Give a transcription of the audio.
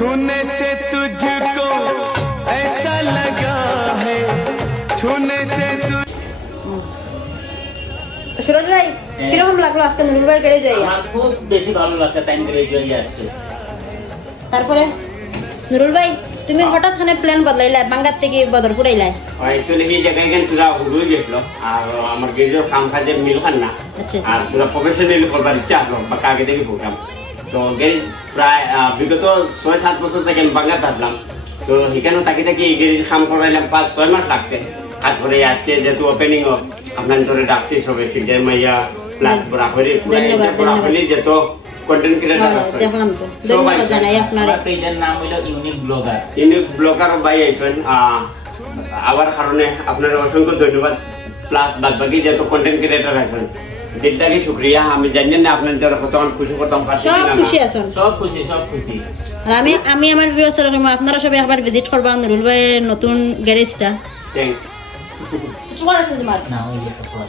छूने से तुझको ऐसा लगा है छूने से तुझ সুরজ ভাই কিরকম লাগলো আজকে নুরুল ভাই গেড়ে যাই? আমার খুব বেশি ভালো লাগছে টাইম করে জয় আসছে। তারপরে নুরুল ভাই তুমি হঠাৎ খানে প্ল্যান বদলাইলা বাঙ্গার থেকে বদরপুর আইলাই? অ্যাকচুয়ালি এই জায়গায় কেন তোরা হুড়ুই গেছিল আর আমার গেজের কাম কাজের মিল খান না আচ্ছা আর তোরা প্রফেশনালি করবার ইচ্ছা আসলো বা আগে থেকে প্রোগ্রাম তো গেজ প্রায় বিগত 6-7 বছর থেকে আমি বাঙ্গা থাকলাম তো সেখানেও তাকে থেকে এই গেজের কাম করাইলাম 5-6 মাস লাগছে তারপরে আজকে যেহেতু ওপেনিং আপনার ধরে ডাকছি সবে ফিল্ডের মাইয়া প্লাস বরাবরই বরাবরই যেহেতু কন্টেন্ট ক্রিয়েটর আছে দেখলাম তো ধন্যবাদ জানাই আপনারে। আমার পেজের নাম হলো ইউনিক ব্লগার। ইউনিক ব্লগার ভাই আইছেন আবার কারণে আপনার অসংখ্য ধন্যবাদ প্লাস বাদ বাকি যেহেতু কন্টেন্ট ক্রিয়েটর আছেন দিল থেকে শুক্রিয়া আমি জানি না আপনাদের কত খুশি করতাম পারছি সব না খুশি আছেন? সব খুশি সব খুশি। আর আমি আমার ভিউয়ার্সের আপনারা সবাই একবার ভিজিট করবা নুরুল ভাইয়ের নতুন গ্যারেজটা। থ্যাঙ্কস কিছু করাছেন তোমার? না ওই যে সব